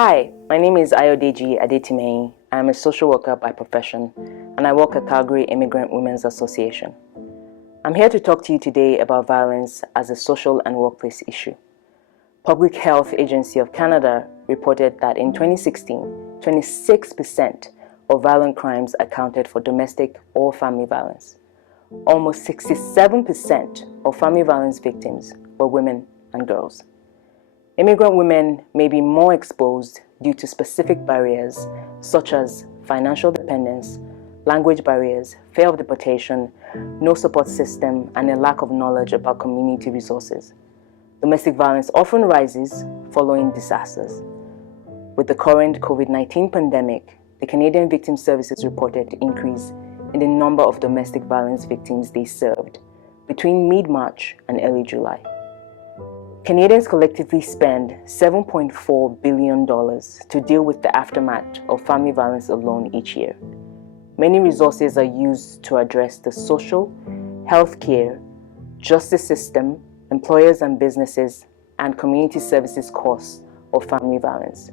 Hi, my name is Ayodeji Adetimehin. I am a social worker by profession, and I work at Calgary Immigrant Women's Association. I'm here to talk to you today about violence as a social and workplace issue. Public Health Agency of Canada reported that in 2016, 26% of violent crimes accounted for domestic or family violence. Almost 67% of family violence victims were women and girls. Immigrant women may be more exposed due to specific barriers such as financial dependence, language barriers, fear of deportation, no support system, and a lack of knowledge about community resources. Domestic violence often rises following disasters. With the current COVID-19 pandemic, the Canadian Victim Services reported an increase in the number of domestic violence victims they served between mid-March and early July. Canadians collectively spend $7.4 billion to deal with the aftermath of family violence alone each year. Many resources are used to address the social, healthcare, justice system, employers and businesses, and community services costs of family violence.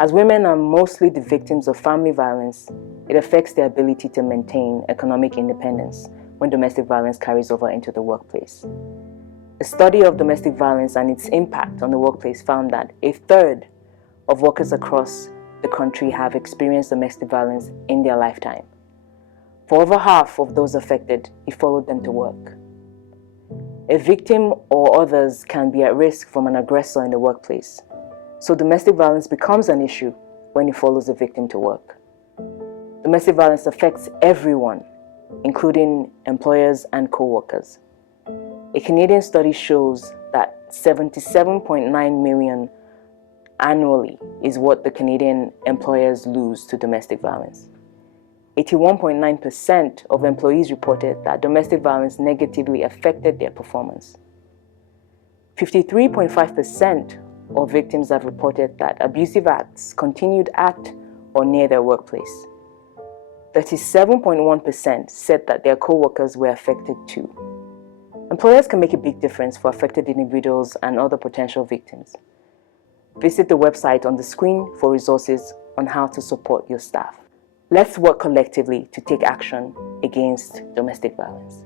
As women are mostly the victims of family violence, it affects their ability to maintain economic independence when domestic violence carries over into the workplace. A study of domestic violence and its impact on the workplace found that a third of workers across the country have experienced domestic violence in their lifetime. For over half of those affected, it followed them to work. A victim or others can be at risk from an aggressor in the workplace, so domestic violence becomes an issue when it follows the victim to work. Domestic violence affects everyone, including employers and co-workers. A Canadian study shows that $77.9 million annually is what the Canadian employers lose to domestic violence. 81.9% of employees reported that domestic violence negatively affected their performance. 53.5% of victims have reported that abusive acts continued at or near their workplace. 37.1% said that their co-workers were affected too. Employers can make a big difference for affected individuals and other potential victims. Visit the website on the screen for resources on how to support your staff. Let's work collectively to take action against domestic violence.